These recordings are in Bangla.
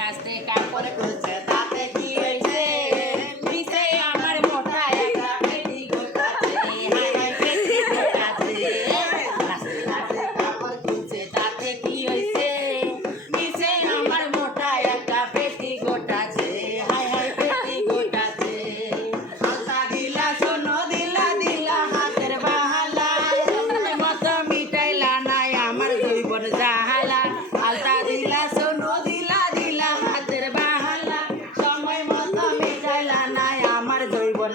নাচতে কাপড় খুলছে, তাতে কি হয়েছে নিচে আমার মোটা একটা পেটি গোটাছে হায় হায় পেটি গোটাছে নাচতে নাচতে কাপড় খুলছে, তাতে দিলা দিলা দিলা হাতের বাহালা মতো মিটাইলা নাই আমার জৈবন জাহালা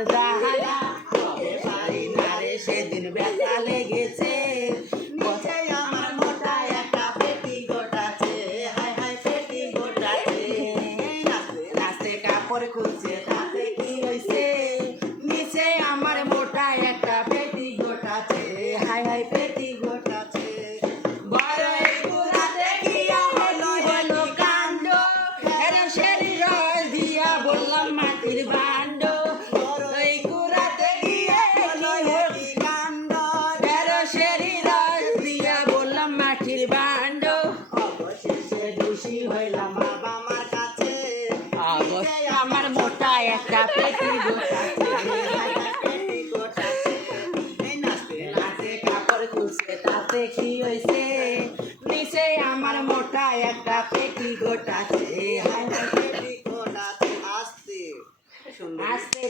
পারি না মোটা একটা পেটি গোটাছে হাই হাই পেটি গোটাছে তাতে কি হয়েছে নিচে আমার মোটা একটা পেটি গোটাছে হাই হাই পেটি গোটাছে বড় বললাম বান্ড। অবশেষে দোষী হইলাম বাবা মার কাছে। আমার মোটা একটা পেটি তাতে কি হয়েছে? নিচে আমার মোটা একটা পেটি গোটাছে হাই পেটি গোটাছে আসতে আস্তে